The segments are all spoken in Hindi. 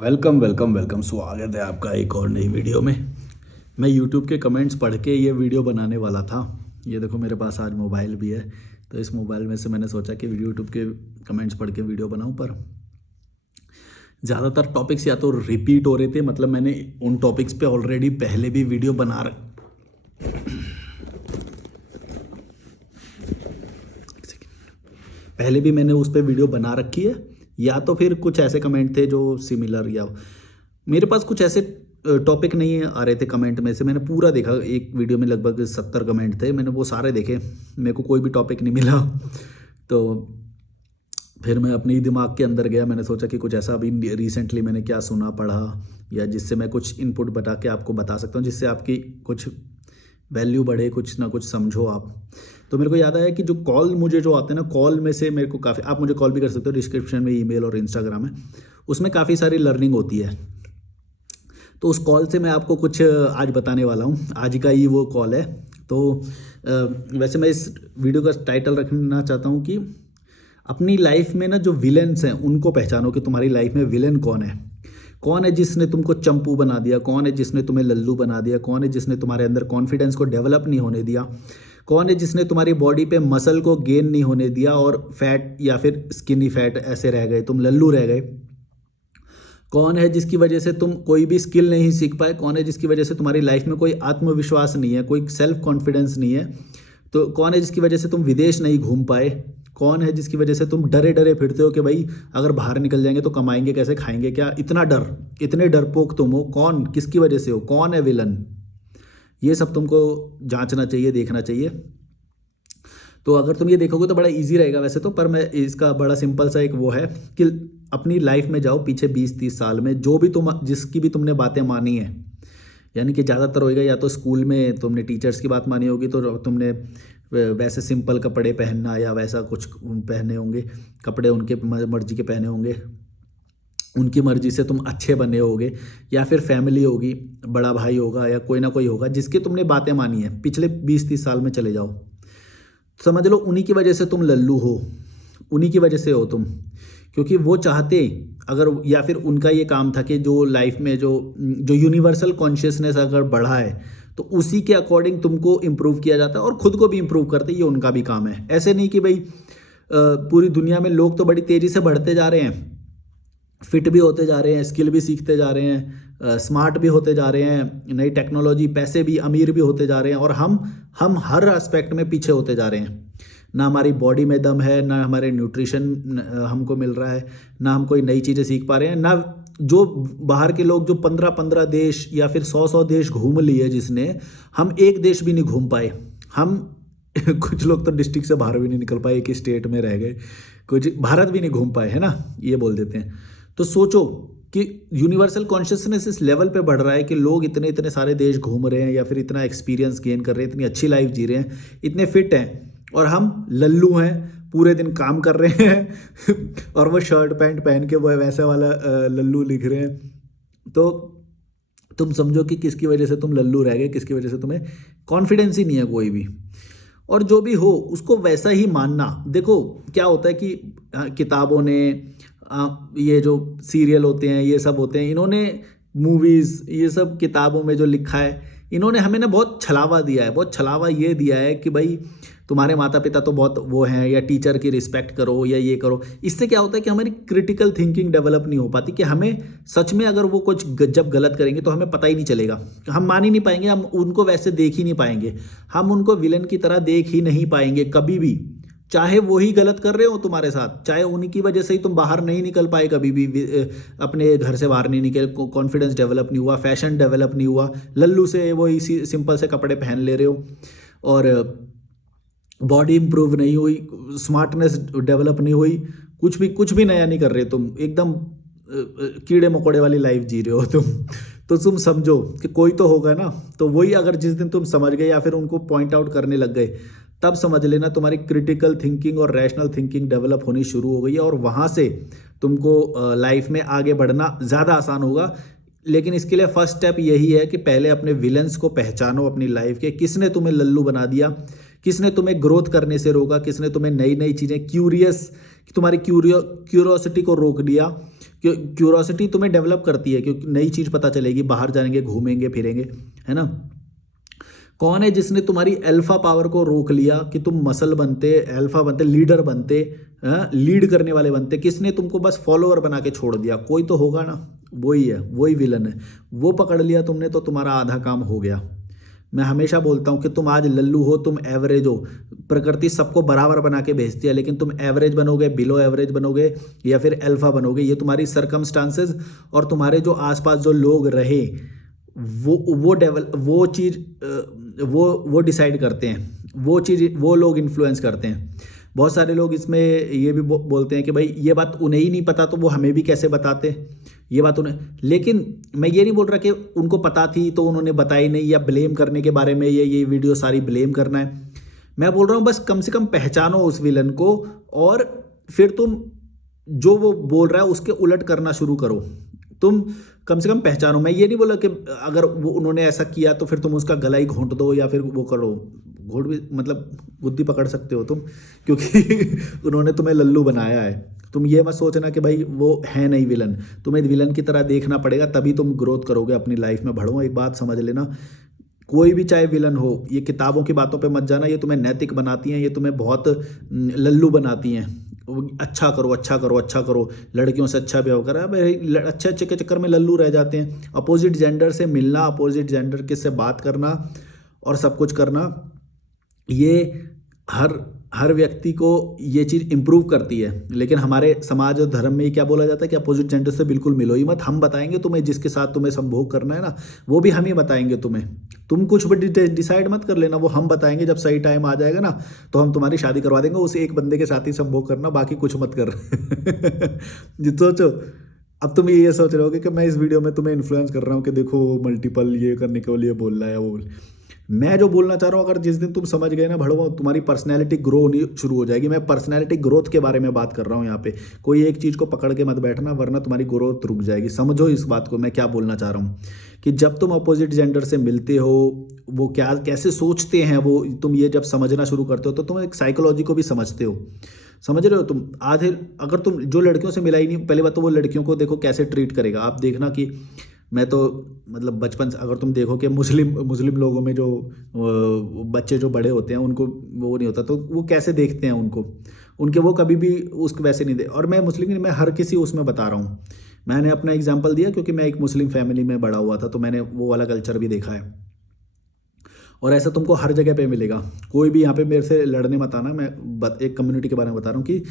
वेलकम वेलकम वेलकम, स्वागत है आपका एक और नई वीडियो में। मैं YouTube के कमेंट्स पढ़ के ये वीडियो बनाने वाला था। ये देखो मेरे पास आज मोबाइल भी है, तो इस मोबाइल में से मैंने सोचा कि YouTube के कमेंट्स पढ़ के वीडियो बनाऊं। पर ज़्यादातर टॉपिक्स या तो रिपीट हो रहे थे, मतलब मैंने उन टॉपिक्स पे ऑलरेडी पहले भी वीडियो मैंने उस पर वीडियो बना रखी है, या तो फिर कुछ ऐसे कमेंट थे जो सिमिलर, या मेरे पास कुछ ऐसे टॉपिक नहीं आ रहे थे कमेंट में से। मैंने पूरा देखा, एक वीडियो में लगभग 70 कमेंट थे, मैंने वो सारे देखे, मेरे को कोई भी टॉपिक नहीं मिला। तो फिर मैं अपने ही दिमाग के अंदर गया, मैंने सोचा कि कुछ ऐसा अभी रिसेंटली मैंने क्या सुना पढ़ा, या जिससे मैं कुछ इनपुट बता के आपको बता सकता हूँ, जिससे आपकी कुछ वैल्यू बढ़े, कुछ ना कुछ समझो आप। तो मेरे को याद आया कि जो कॉल मुझे जो आते हैं ना, कॉल में से मेरे को काफ़ी, आप मुझे कॉल भी कर सकते हो, डिस्क्रिप्शन में ईमेल और इंस्टाग्राम है, उसमें काफ़ी सारी लर्निंग होती है। तो उस कॉल से मैं आपको कुछ आज बताने वाला हूँ, आज का ही वो कॉल है। तो वैसे मैं इस वीडियो का टाइटल रखना चाहता हूँ कि अपनी लाइफ में ना जो विलेंस हैं उनको पहचानो, कि तुम्हारी लाइफ में विलेन कौन है। कौन है जिसने तुमको चंपू बना दिया, कौन है जिसने तुम्हें लल्लू बना दिया, कौन है जिसने तुम्हारे अंदर कॉन्फिडेंस को डेवलप नहीं होने दिया, कौन है जिसने तुम्हारी बॉडी पे मसल को गेन नहीं होने दिया और फैट या फिर स्किनी फैट ऐसे रह गए, तुम लल्लू रह गए। कौन है जिसकी वजह से तुम कोई भी स्किल नहीं सीख पाए, कौन है जिसकी वजह से तुम्हारी लाइफ में कोई आत्मविश्वास नहीं है, कोई सेल्फ कॉन्फिडेंस नहीं है। तो कौन है जिसकी वजह से तुम विदेश नहीं घूम पाए, कौन है जिसकी वजह से तुम डरे डरे फिरते हो कि भाई अगर बाहर निकल जाएंगे तो कमाएंगे कैसे, खाएंगे क्या, इतना डर, इतने डरपोक तुम हो। कौन, किसकी वजह से हो, कौन है विलन, ये सब तुमको जांचना चाहिए, देखना चाहिए। तो अगर तुम ये देखोगे तो बड़ा इजी रहेगा वैसे तो, पर मैं इसका बड़ा सिंपल सा एक वो है कि अपनी लाइफ में जाओ पीछे 20-30 साल में, जो भी तुम, जिसकी भी तुमने बातें मानी है, यानी कि ज़्यादातर होएगा या तो स्कूल में तुमने टीचर्स की बात मानी होगी, तो तुमने वैसे सिंपल कपड़े पहनना या वैसा कुछ पहने होंगे, कपड़े उनके मर्जी के पहने होंगे, उनकी मर्जी से तुम अच्छे बने होगे, या फिर फैमिली होगी, बड़ा भाई होगा या कोई ना कोई होगा जिसके तुमने बातें मानी है। पिछले 20-30 साल में चले जाओ, समझ लो उन्हीं की वजह से तुम लल्लू हो, उन्हीं की वजह से हो तुम, क्योंकि वो चाहते अगर, या फिर उनका ये काम था कि जो लाइफ में जो यूनिवर्सल कॉन्शियसनेस अगर बढ़ा है तो उसी के अकॉर्डिंग तुमको इम्प्रूव किया जाता है और ख़ुद को भी इम्प्रूव करते, ये उनका भी काम है। ऐसे नहीं कि भाई पूरी दुनिया में लोग तो बड़ी तेज़ी से बढ़ते जा रहे हैं, फिट भी होते जा रहे हैं, स्किल भी सीखते जा रहे हैं, स्मार्ट भी होते जा रहे हैं, नई टेक्नोलॉजी, पैसे भी, अमीर भी होते जा रहे हैं, और हम हर एस्पेक्ट में पीछे होते जा रहे हैं। ना हमारी बॉडी में दम है, ना हमारे न्यूट्रिशन हमको मिल रहा है, ना हम कोई नई चीज़ें सीख पा रहे हैं, ना जो बाहर के लोग जो 15-15 देश या फिर 100-100 देश घूम लिए जिसने, हम एक देश भी नहीं घूम पाए। हम कुछ लोग तो डिस्ट्रिक्ट से बाहर भी नहीं निकल पाए, एक ही स्टेट में रह गए, कुछ भारत भी नहीं घूम पाए, है ना, ये बोल देते हैं। तो सोचो कि यूनिवर्सल कॉन्शियसनेस इस लेवल पे बढ़ रहा है कि लोग इतने इतने सारे देश घूम रहे हैं, या फिर इतना एक्सपीरियंस गेन कर रहे हैं, इतनी अच्छी लाइफ जी रहे हैं, इतने फिट हैं, और हम लल्लू हैं, पूरे दिन काम कर रहे हैं और वो शर्ट पैंट पहन के वो वैसे वाला लल्लू लिख रहे हैं। तो तुम समझो कि किसकी वजह से तुम लल्लू रह गए, किसकी वजह से तुम्हें कॉन्फिडेंस ही नहीं है कोई भी। और जो भी हो उसको वैसा ही मानना। देखो क्या होता है कि किताबों ने, ये जो सीरियल होते हैं, ये सब होते हैं, इन्होंने मूवीज़, ये सब किताबों में जो लिखा है, इन्होंने हमें ना बहुत छलावा दिया है, बहुत छलावा ये दिया है कि भाई तुम्हारे माता पिता तो बहुत वो हैं, या टीचर की रिस्पेक्ट करो, या ये करो। इससे क्या होता है कि हमारी क्रिटिकल थिंकिंग डेवलप नहीं हो पाती, कि हमें सच में अगर वो कुछ जब गलत करेंगे तो हमें पता ही नहीं चलेगा, हम मान ही नहीं पाएंगे, हम उनको वैसे देख ही नहीं पाएंगे, हम उनको विलन की तरह देख ही नहीं पाएंगे कभी भी। चाहे वो ही गलत कर रहे हो तुम्हारे साथ, चाहे उन्हीं की वजह से ही तुम बाहर नहीं निकल पाए कभी भी, अपने घर से बाहर नहीं निकले, कॉन्फिडेंस डेवलप नहीं हुआ, फैशन डेवलप नहीं हुआ, लल्लू से वो इसी सिंपल से कपड़े पहन ले रहे हो, और बॉडी इंप्रूव नहीं हुई, स्मार्टनेस डेवलप नहीं हुई, कुछ भी नया नहीं कर रहे तुम, एकदम कीड़े मकोड़े वाली लाइफ जी रहे हो तुम। तो तुम समझो कि कोई तो होगा ना, तो वही अगर जिस दिन तुम समझ गए या फिर उनको पॉइंट आउट करने लग गए, तब समझ लेना तुम्हारी क्रिटिकल थिंकिंग और रैशनल थिंकिंग डेवलप होनी शुरू हो गई है, और वहाँ से तुमको लाइफ में आगे बढ़ना ज़्यादा आसान होगा। लेकिन इसके लिए फर्स्ट स्टेप यही है कि पहले अपने विलन्स को पहचानो अपनी लाइफ के, किसने तुम्हें लल्लू बना दिया, किसने तुम्हें ग्रोथ करने से रोका, किसने तुम्हें नई नई चीज़ें, तुम्हारी क्यूरियोसिटी को रोक दिया, क्यूरोसिटी तुम्हें डेवलप करती है, क्योंकि नई चीज़ पता चलेगी, बाहर जाएंगे, घूमेंगे फिरेंगे, है ना। कौन है जिसने तुम्हारी अल्फा पावर को रोक लिया कि तुम मसल बनते, अल्फा बनते, लीडर बनते, लीड करने वाले बनते? किसने तुमको बस फॉलोअर बना के छोड़ दिया? कोई तो होगा ना, वही है, वही विलन है। वो पकड़ लिया तुमने तो तुम्हारा आधा काम हो गया। मैं हमेशा बोलता हूँ कि तुम आज लल्लू हो, तुम एवरेज हो, प्रकृति सबको बराबर बना के भेजती है, लेकिन तुम एवरेज बनोगे, बिलो एवरेज बनोगे, या फिर अल्फा बनोगे, ये तुम्हारी सरकमस्टांसेस और तुम्हारे जो आसपास जो लोग रहे वो चीज़ वो डिसाइड करते हैं, वो चीज़ वो लोग इन्फ्लुएंस करते हैं। बहुत सारे लोग इसमें ये भी बोलते हैं कि भाई ये बात उन्हें ही नहीं पता तो वो हमें भी कैसे बताते, ये बात उन्हें। लेकिन मैं ये नहीं बोल रहा कि उनको पता थी तो उन्होंने बताई नहीं, या ब्लेम करने के बारे में ये वीडियो सारी ब्लेम करना है। मैं बोल रहा हूँ बस कम से कम पहचानो उस विलन को, और फिर तुम जो वो बोल रहा है उसके उलट करना शुरू करो। तुम कम से कम पहचानो। मैं ये नहीं बोला कि अगर वो उन्होंने ऐसा किया तो फिर तुम उसका गला ही घोंट दो, या फिर वो करो, घोट भी मतलब बुद्धि पकड़ सकते हो तुम, क्योंकि उन्होंने तुम्हें लल्लू बनाया है। तुम ये मत सोचना कि भाई वो है नहीं विलन, तुम्हें विलन की तरह देखना पड़ेगा, तभी तुम ग्रोथ करोगे अपनी लाइफ में, बढ़ो। एक बात समझ लेना, कोई भी चाहे विलन हो, ये किताबों की बातों पे मत जाना, ये तुम्हें नैतिक बनाती हैं, ये तुम्हें बहुत लल्लू बनाती हैं। अच्छा करो, अच्छा करो, अच्छा करो, लड़कियों से अच्छा व्यवहार करो। अब अच्छे अच्छे के चक्कर में लल्लू रह जाते हैं। अपोजिट जेंडर से मिलना, अपोजिट जेंडर के से बात करना और सब कुछ करना, ये हर व्यक्ति को ये चीज़ इम्प्रूव करती है। लेकिन हमारे समाज और धर्म में क्या बोला जाता है कि अपोजिट जेंडर से बिल्कुल मिलो ही मत। हम बताएंगे तुम्हें, जिसके साथ तुम्हें संभोग करना है ना, वो भी हम ही बताएंगे तुम्हें। तुम कुछ भी डिसाइड मत कर लेना, वो हम बताएंगे। जब सही टाइम आ जाएगा ना तो हम तुम्हारी शादी करवा देंगे, उस एक बंदे के साथ ही संभोग करना, बाकी कुछ मत कर। जी सोचो, अब तुम ये सोच रहे होगे कि मैं इस वीडियो में तुम्हें इन्फ्लुएंस कर रहा हूँ कि देखो मल्टीपल ये करने के लिए बोल रहा है वो। मैं जो बोलना चाह रहा हूँ, अगर जिस दिन तुम समझ गए ना भड़वा, तुम्हारी पर्सनैलिटी ग्रो होनी शुरू हो जाएगी। मैं पर्सनैलिटी ग्रोथ के बारे में बात कर रहा हूँ यहाँ पे। कोई एक चीज़ को पकड़ के मत बैठना, वरना तुम्हारी ग्रोथ रुक जाएगी। समझो इस बात को, मैं क्या बोलना चाह रहा हूँ कि जब तुम अपोजिट जेंडर से मिलते हो, वो क्या कैसे सोचते हैं, वो तुम ये जब समझना शुरू करते हो तो तुम एक साइकोलॉजी को भी समझते हो। समझ रहे हो तुम? आधे अगर तुम जो लड़कियों से मिला ही नहीं, पहली बात तो वो लड़कियों को देखो कैसे ट्रीट करेगा। आप देखना कि मैं तो मतलब बचपन से अगर तुम देखो कि मुस्लिम लोगों में जो बच्चे जो बड़े होते हैं उनको वो नहीं होता, तो वो कैसे देखते हैं उनको, उनके वो कभी भी उसको वैसे नहीं दे। और मैं मुस्लिम, मैं हर किसी उसमें बता रहा हूँ, मैंने अपना एग्जांपल दिया क्योंकि मैं एक मुस्लिम फैमिली में बड़ा हुआ था, तो मैंने वो वाला कल्चर भी देखा है। और ऐसा तुमको हर जगह पे मिलेगा। कोई भी यहाँ पे मेरे से लड़ने मत आना, मैं एक कम्युनिटी के बारे में बता रहा हूँ कि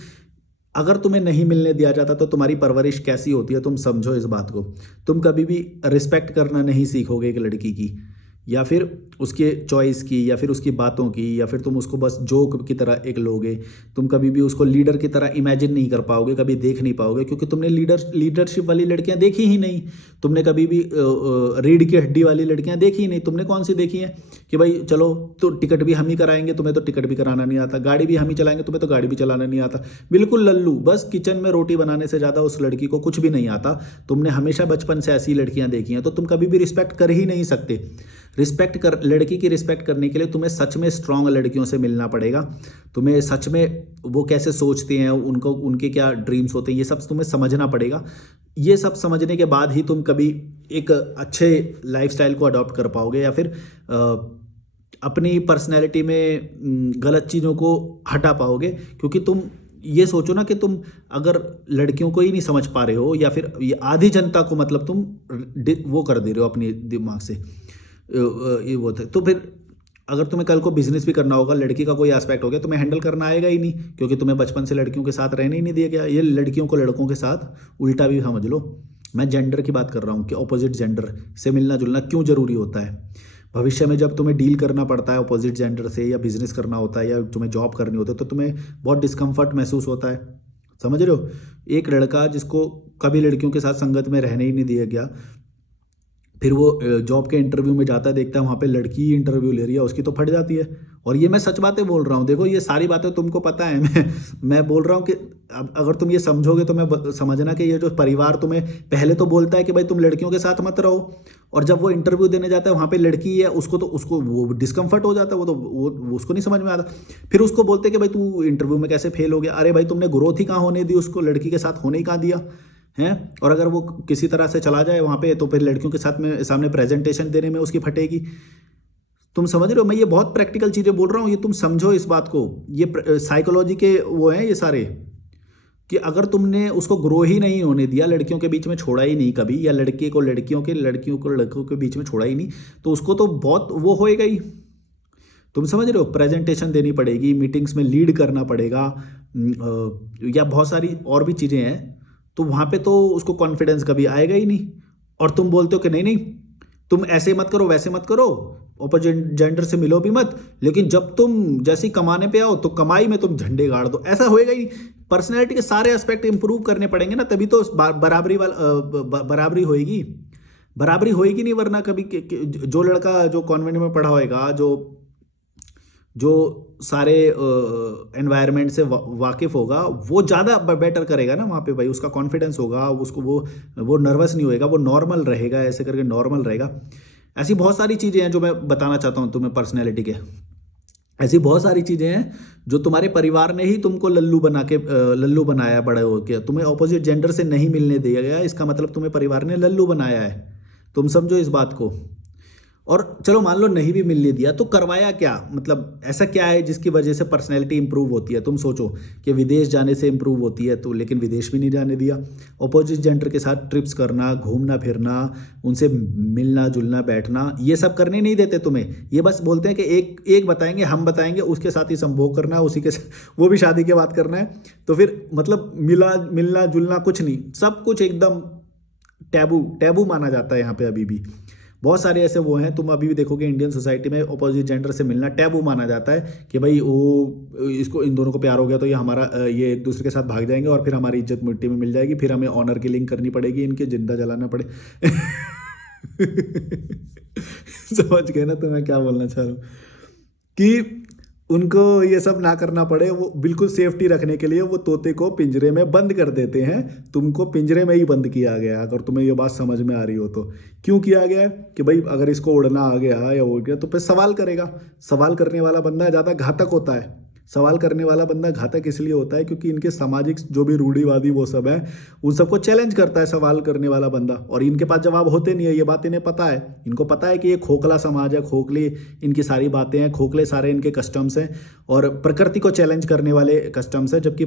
अगर तुम्हें नहीं मिलने दिया जाता तो तुम्हारी परवरिश कैसी होती है, तुम समझो इस बात को। तुम कभी भी रिस्पेक्ट करना नहीं सीखोगे एक लड़की की, या फिर उसके चॉइस की, या फिर उसकी बातों की, या फिर तुम उसको बस जोक की तरह एक लोगे। तुम कभी भी उसको लीडर की तरह इमेजिन नहीं कर पाओगे, कभी देख नहीं पाओगे, क्योंकि तुमने लीडरशिप वाली लड़कियां देखी ही नहीं। तुमने कभी भी रीढ़ की हड्डी वाली लड़कियां देखी ही नहीं। तुमने कौन सी देखी हैं कि भाई चलो तो टिकट भी हम ही कराएंगे, तुम्हें तो टिकट भी कराना नहीं आता, गाड़ी भी हम ही चलाएंगे, तुम्हें तो गाड़ी भी चलाना नहीं आता। बिल्कुल लल्लू, बस किचन में रोटी बनाने से ज़्यादा उस लड़की को कुछ भी नहीं आता। तुमने हमेशा बचपन से ऐसी लड़कियां देखी हैं, तो तुम कभी भी रिस्पेक्ट कर ही नहीं सकते। लड़की की रिस्पेक्ट करने के लिए तुम्हें सच में स्ट्रांग लड़कियों से मिलना पड़ेगा। तुम्हें सच में वो कैसे सोचते हैं, उनके क्या ड्रीम्स होते हैं, ये सब तुम्हें समझना पड़ेगा। ये सब समझने के बाद ही तुम कभी एक अच्छे लाइफस्टाइल को अडॉप्ट कर पाओगे, या फिर अपनी पर्सनैलिटी में गलत चीज़ों को हटा पाओगे। क्योंकि तुम ये सोचो ना कि तुम अगर लड़कियों को ही नहीं समझ पा रहे हो, या फिर ये आधी जनता को मतलब तुम वो कर दे रहे हो अपने दिमाग से, ये वो थे, तो फिर अगर तुम्हें कल को बिजनेस भी करना होगा, लड़की का कोई एस्पेक्ट हो गया, तुम्हें हैंडल करना आएगा ही नहीं, क्योंकि तुम्हें बचपन से लड़कियों के साथ रहने ही नहीं दिया गया। ये लड़कियों को लड़कों के साथ उल्टा भी समझ लो। मैं जेंडर की बात कर रहा हूँ कि अपोजिट जेंडर से मिलना जुलना क्यों ज़रूरी होता है। भविष्य में जब तुम्हें डील करना पड़ता है अपोजिट जेंडर से, या बिजनेस करना होता है, या तुम्हें जॉब करनी होती है, तो तुम्हें बहुत डिस्कम्फर्ट महसूस होता है। समझ रहे हो? एक लड़का जिसको कभी लड़कियों के साथ संगत में रहने ही नहीं दिया गया, फिर वो जॉब के इंटरव्यू में जाता है, देखता है वहाँ पे लड़की ही इंटरव्यू ले रही है, उसकी तो फट जाती है। और ये मैं सच बातें बोल रहा हूँ, देखो ये सारी बातें तुमको पता है। मैं बोल रहा हूँ कि अगर तुम ये समझोगे तो मैं समझना कि ये जो परिवार तुम्हें पहले तो बोलता है कि भाई तुम लड़कियों के साथ मत रहो, और जब वो इंटरव्यू देने जाता है वहाँ पे लड़की है, उसको वो डिस्कम्फर्ट हो जाता है, वो उसको नहीं समझ में आता। फिर उसको बोलते कि भाई तू इंटरव्यू में कैसे फेल हो गया। अरे भाई तुमने ग्रोथ ही कहाँ होने दी, उसको लड़की के साथ होने ही कहाँ दिया हैं। और अगर वो किसी तरह से चला जाए वहाँ पे तो फिर लड़कियों के साथ में सामने प्रेजेंटेशन देने में उसकी फटेगी। तुम समझ रहे हो, मैं ये बहुत प्रैक्टिकल चीज़ें बोल रहा हूँ, ये तुम समझो इस बात को। ये साइकोलॉजी के वो हैं ये सारे, कि अगर तुमने उसको ग्रो ही नहीं होने दिया, लड़कियों के बीच में छोड़ा ही नहीं कभी, या लड़के को लड़कियों के, लड़कियों को लड़कों के बीच में छोड़ा ही नहीं, तो उसको तो बहुत वो होएगा ही। तुम समझ रहे हो, प्रेजेंटेशन देनी पड़ेगी, मीटिंग्स में लीड करना पड़ेगा, या बहुत सारी और भी चीज़ें हैं। तो वहाँ पे तो उसको कॉन्फिडेंस कभी आएगा ही नहीं। और तुम बोलते हो कि नहीं नहीं तुम ऐसे मत करो वैसे मत करो, अपोजिट जेंडर से मिलो भी मत, लेकिन जब तुम जैसे ही कमाने पे आओ तो कमाई में तुम झंडे गाड़ दो, ऐसा होएगा ही। पर्सनैलिटी के सारे एस्पेक्ट इंप्रूव करने पड़ेंगे ना, तभी तो बराबरी होएगी। बराबरी होएगी नहीं वरना कभी जो लड़का जो कॉन्वेंट में पढ़ा होएगा, जो सारे एनवायरनमेंट से वाकिफ होगा, वो ज़्यादा बेटर करेगा ना वहाँ पे भाई, उसका कॉन्फिडेंस होगा, उसको वो नर्वस नहीं होएगा, वो नॉर्मल रहेगा, ऐसे करके नॉर्मल रहेगा। ऐसी बहुत सारी चीज़ें हैं जो मैं बताना चाहता हूँ तुम्हें पर्सनैलिटी के। ऐसी बहुत सारी चीज़ें हैं जो तुम्हारे परिवार ने ही तुमको लल्लू बनाया बड़े हो के। तुम्हें ऑपोजिट जेंडर से नहीं मिलने दिया गया, इसका मतलब तुम्हें परिवार ने लल्लू बनाया है। तुम समझो इस बात को। और चलो मान लो नहीं भी मिलने दिया तो करवाया क्या, मतलब ऐसा क्या है जिसकी वजह से पर्सनैलिटी इंप्रूव होती है। तुम सोचो कि विदेश जाने से इंप्रूव होती है, तो लेकिन विदेश भी नहीं जाने दिया। अपोजिट जेंडर के साथ ट्रिप्स करना, घूमना फिरना, उनसे मिलना जुलना बैठना, ये सब करने नहीं देते तुम्हें। ये बस बोलते हैं कि एक बताएंगे, हम बताएंगे, उसके साथ ही संभोग करना है, उसी के साथ वो भी शादी के बाद करना है। तो फिर मतलब मिलना जुलना कुछ नहीं, सब कुछ एकदम टैबू माना जाता है यहाँ पे अभी भी। बहुत सारे ऐसे वो हैं, तुम अभी भी देखोगे इंडियन सोसाइटी में अपोजिट जेंडर से मिलना टैबू माना जाता है कि भाई वो इसको इन दोनों को प्यार हो गया तो ये एक दूसरे के साथ भाग जाएंगे और फिर हमारी इज्जत मिट्टी में मिल जाएगी, फिर हमें ऑनर किलिंग करनी पड़ेगी, इनके जिंदा जलाना पड़े। समझ गए ना तो मैं क्या बोलना चाह रहा हूँ, कि उनको ये सब ना करना पड़े। वो बिल्कुल सेफ्टी रखने के लिए वो तोते को पिंजरे में बंद कर देते हैं। तुमको पिंजरे में ही बंद किया गया, अगर तुम्हें ये बात समझ में आ रही हो तो। क्यों किया गया है कि भाई अगर इसको उड़ना आ गया या उड़ गया तो फिर सवाल करेगा। सवाल करने वाला बंदा ज़्यादा घातक होता है। सवाल करने वाला बंदा घातक इसलिए होता है क्योंकि इनके सामाजिक जो भी रूढ़िवादी वो सब है, उन सबको चैलेंज करता है सवाल करने वाला बंदा। और इनके पास जवाब होते नहीं है, ये बात इन्हें पता है। इनको पता है कि ये खोखला समाज है, खोखली इनकी सारी बातें हैं, खोखले सारे इनके कस्टम्स हैं और प्रकृति को चैलेंज करने वाले कस्टम्स हैं। जबकि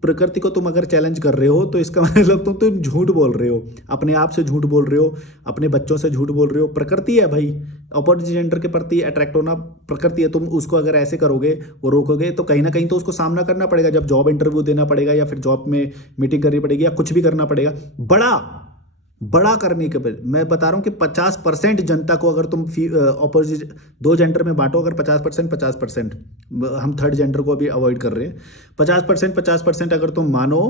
प्रकृति को तुम अगर चैलेंज कर रहे हो तो इसका मतलब तुम झूठ बोल रहे हो, अपने आप से झूठ बोल रहे हो, अपने बच्चों से झूठ बोल रहे हो। प्रकृति है भाई, अपोजिट जेंडर के प्रति अट्रैक्ट होना प्रकृति है। तुम उसको अगर ऐसे करोगे, वो रोकोगे, तो कहीं ना कहीं तो उसको सामना करना पड़ेगा। जब जॉब इंटरव्यू देना पड़ेगा या फिर जॉब में मीटिंग करनी पड़ेगी या कुछ भी करना पड़ेगा, बड़ा करने के बाद मैं बता रहा हूँ कि 50% जनता को अगर तुम ऑपोजिट दो जेंडर में बांटो, अगर 50%, हम थर्ड जेंडर को अभी अवॉइड कर रहे हैं, 50% अगर तुम मानो,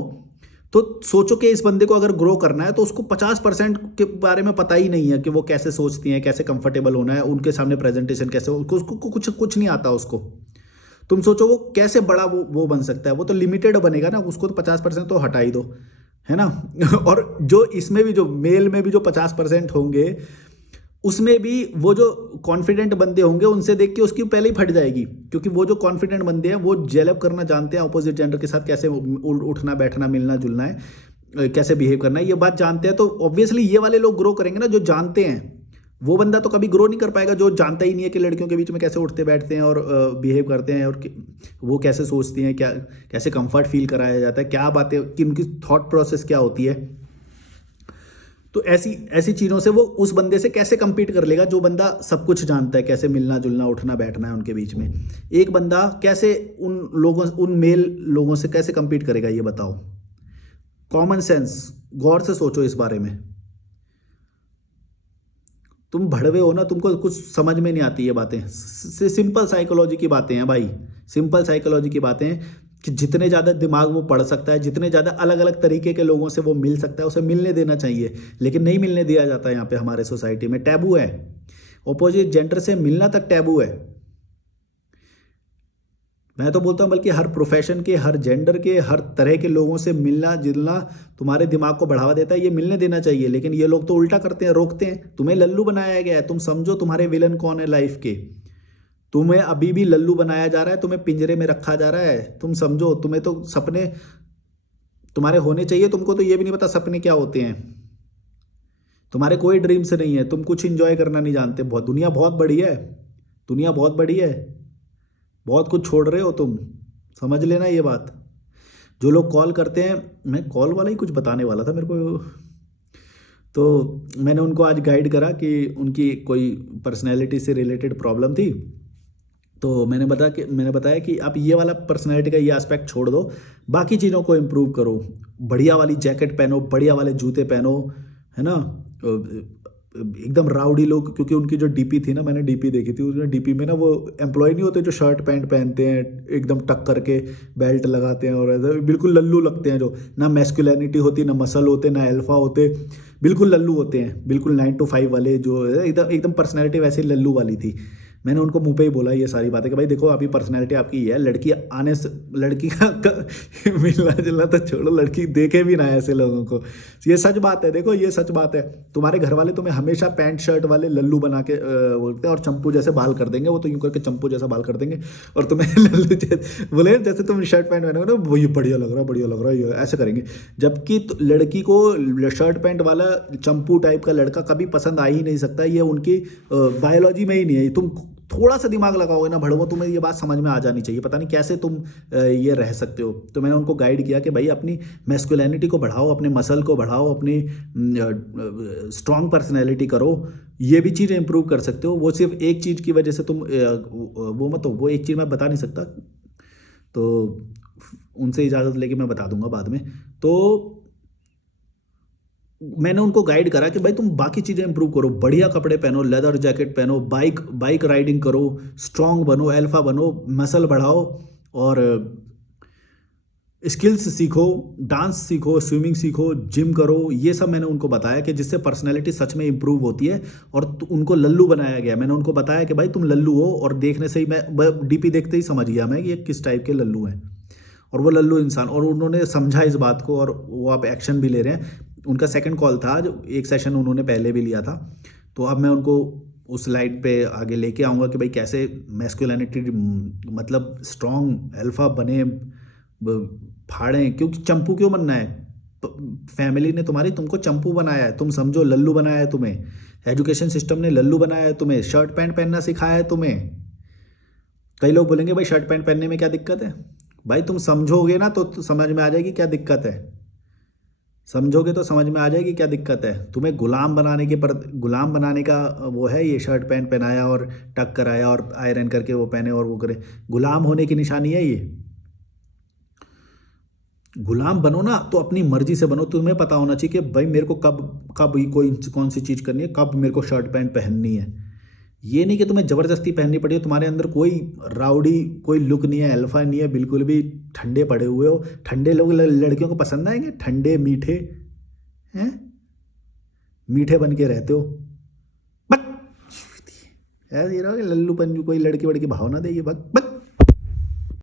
तो सोचो कि इस बंदे को अगर ग्रो करना है तो उसको 50% के बारे में पता ही नहीं है कि वो कैसे सोचती हैं, कैसे कंफर्टेबल होना है, उनके सामने प्रेजेंटेशन कैसे, उसको कुछ नहीं आता उसको। तुम सोचो वो कैसे बड़ा वो बन सकता है। वो तो लिमिटेड बनेगा ना, उसको तो 50% तो हटा ही दो, है ना। और जो इसमें भी, जो मेल में भी जो 50% होंगे, उसमें भी वो जो कॉन्फिडेंट बंदे होंगे उनसे देख के उसकी पहले ही फट जाएगी। क्योंकि वो जो कॉन्फिडेंट बंदे हैं वो जेलअप करना जानते हैं, अपोजिट जेंडर के साथ कैसे उठना बैठना मिलना जुलना है, कैसे बिहेव करना है, ये बात जानते हैं। तो ऑब्वियसली ये वाले लोग ग्रो करेंगे ना जो जानते हैं। वो बंदा तो कभी ग्रो नहीं कर पाएगा जो जानता ही नहीं है कि लड़कियों के बीच में कैसे उठते बैठते हैं और बिहेव करते हैं, और वो कैसे सोचती हैं, क्या कैसे कंफर्ट फील कराया जाता है, क्या बातें, कि उनकी थॉट प्रोसेस क्या होती है। तो ऐसी चीज़ों से वो उस बंदे से कैसे compete कर लेगा जो बंदा सब कुछ जानता है, कैसे मिलना जुलना उठना बैठना है उनके बीच में। एक बंदा कैसे उन मेल लोगों से कैसे compete करेगा, ये बताओ। कॉमन सेंस, गौर से सोचो इस बारे में। तुम भड़वे हो ना, तुमको कुछ समझ में नहीं आती ये बातें। सिंपल साइकोलॉजी की बातें हैं भाई, सिंपल साइकोलॉजी की बातें हैं कि जितने ज़्यादा दिमाग वो पढ़ सकता है, जितने ज़्यादा अलग अलग तरीके के लोगों से वो मिल सकता है, उसे मिलने देना चाहिए। लेकिन नहीं मिलने दिया जाता है यहाँ पे हमारे सोसाइटी में, टैबू है। ऑपोजिट जेंडर से मिलना तक टैबू है। मैं तो बोलता हूँ बल्कि हर प्रोफेशन के, हर जेंडर के, हर तरह के लोगों से मिलना जुलना तुम्हारे दिमाग को बढ़ावा देता है, ये मिलने देना चाहिए। लेकिन ये लोग तो उल्टा करते हैं, रोकते हैं। तुम्हें लल्लू बनाया गया है। तुम समझो तुम्हारे विलन कौन है लाइफ के। तुम्हें अभी भी लल्लू बनाया जा रहा है, तुम्हें पिंजरे में रखा जा रहा है। तुम समझो, तुम्हें तो सपने तुम्हारे होने चाहिए, तुमको तो ये भी नहीं पता सपने क्या होते हैं, तुम्हारे कोई ड्रीम्स नहीं है, तुम कुछ इंजॉय करना नहीं जानते। बहुत दुनिया बहुत बड़ी है, दुनिया बहुत बड़ी है, बहुत कुछ छोड़ रहे हो तुम, समझ लेना ये बात। जो लोग कॉल करते हैं, मैं कॉल वाला ही कुछ बताने वाला था मेरे को, तो मैंने उनको आज गाइड करा कि उनकी कोई पर्सनैलिटी से रिलेटेड प्रॉब्लम थी। तो मैंने बताया कि आप ये वाला पर्सनैलिटी का ये एस्पेक्ट छोड़ दो, बाकी चीज़ों को इम्प्रूव करो। बढ़िया वाली जैकेट पहनो, बढ़िया वाले जूते पहनो, है ना। एकदम राउडी लोग, क्योंकि उनकी जो डीपी थी ना, मैंने डीपी देखी थी, उसमें डीपी में ना वो एम्प्लॉय नहीं होते जो शर्ट पैंट पहनते हैं एकदम टक करके, बेल्ट लगाते हैं और ऐसे बिल्कुल लल्लू लगते हैं, जो ना मैस्कुलिनिटी होती, ना मसल होते, ना अल्फा होते, बिल्कुल लल्लू होते हैं, बिल्कुल 9 to 5 वाले, जो एकदम एकदम पर्सनैलिटी वैसे लल्लू वाली थी। मैंने उनको मुंह पे ही बोला ये सारी बातें कि भाई देखो, अभी पर्सनैलिटी आपकी ये है, लड़की आने से लड़की का मिलना जुलना तो छोड़ो, लड़की देखे भी ना ऐसे लोगों को। ये सच बात है, देखो ये सच बात है। तुम्हारे घर वाले तुम्हें हमेशा पैंट शर्ट वाले लल्लू बना के बोलते हैं, और चंपू जैसे बाल कर देंगे, वो तो यूं करके चंपू जैसा बाल कर देंगे, और तुम्हें लल्लू बोले जैसे तुम शर्ट पैंट पहनोगे ना, वो ये बढ़िया लग रहा है, बढ़िया लग रहा है, ये ऐसे करेंगे। जबकि लड़की को शर्ट पैंट वाला चंपू टाइप का लड़का कभी पसंद आ ही नहीं सकता, ये उनकी बायोलॉजी में ही नहीं है। तुम थोड़ा सा दिमाग लगाओगे ना भड़वो, तुम्हें ये बात समझ में आ जानी चाहिए, पता नहीं कैसे तुम ये रह सकते हो। तो मैंने उनको गाइड किया कि भाई अपनी मैस्कुलिनिटी को बढ़ाओ, अपने मसल को बढ़ाओ, अपनी स्ट्रॉन्ग पर्सनैलिटी करो, ये भी चीज़ें इंप्रूव कर सकते हो। वो सिर्फ एक चीज़ की वजह से तुम वो मत हो, वो एक चीज़ मैं बता नहीं सकता, तो उनसे इजाज़त लेके मैं बता दूंगा बाद में। तो मैंने उनको गाइड करा कि भाई तुम बाकी चीज़ें इंप्रूव करो, बढ़िया कपड़े पहनो, लेदर जैकेट पहनो, बाइक राइडिंग करो, स्ट्रांग बनो, अल्फा बनो, मसल बढ़ाओ, और स्किल्स सीखो, डांस सीखो, स्विमिंग सीखो, जिम करो। ये सब मैंने उनको बताया कि जिससे पर्सनैलिटी सच में इंप्रूव होती है। और उनको लल्लू बनाया गया, मैंने उनको बताया कि भाई तुम लल्लू हो, और देखने से ही मैं डीपी देखते ही समझ गया मैं कि ये किस टाइप के लल्लू हैं, और वो लल्लू इंसान। और उन्होंने समझा इस बात को, और वो अब एक्शन भी ले रहे हैं। उनका सेकंड कॉल था, जो एक सेशन उन्होंने पहले भी लिया था। तो अब मैं उनको उस लाइन पे आगे लेके आऊँगा कि भाई कैसे मैस्कुलिनिटी मतलब स्ट्रॉन्ग अल्फा बने, फाड़ें। क्योंकि चंपू क्यों बनना है? फैमिली ने तुम्हारी तुमको चंपू बनाया है, तुम समझो लल्लू बनाया है तुम्हें, एजुकेशन सिस्टम ने लल्लू बनाया है तुम्हें, शर्ट पैंट पहनना सिखाया है तुम्हें। कई लोग बोलेंगे भाई शर्ट पैंट पहनने में क्या दिक्कत है? भाई तुम समझोगे ना तो समझ में आ जाएगी क्या दिक्कत है, समझोगे तो समझ में आ जाएगी क्या दिक्कत है। तुम्हें गुलाम बनाने का वो है, ये शर्ट पैंट पहनाया और टक कराया और आयरन करके वो पहने और वो करे, गुलाम होने की निशानी है ये। गुलाम बनो ना तो अपनी मर्जी से बनो, तुम्हें पता होना चाहिए कि भाई मेरे को कब कब कोई कौन सी चीज़ करनी है, कब मेरे को शर्ट पैंट पहननी है। ये नहीं कि तुम्हें ज़बरदस्ती पहननी पड़ी हो, तुम्हारे अंदर कोई राउडी कोई लुक नहीं है, अल्फा नहीं है, बिल्कुल भी ठंडे पड़े हुए हो। ठंडे लोग लड़कियों को पसंद आएंगे? ठंडे मीठे हैं, मीठे बन के रहते हो। बक ऐसे ही रहोगे लल्लू पंजू, कोई लड़की वड़की भाव ना देगी, बक बक।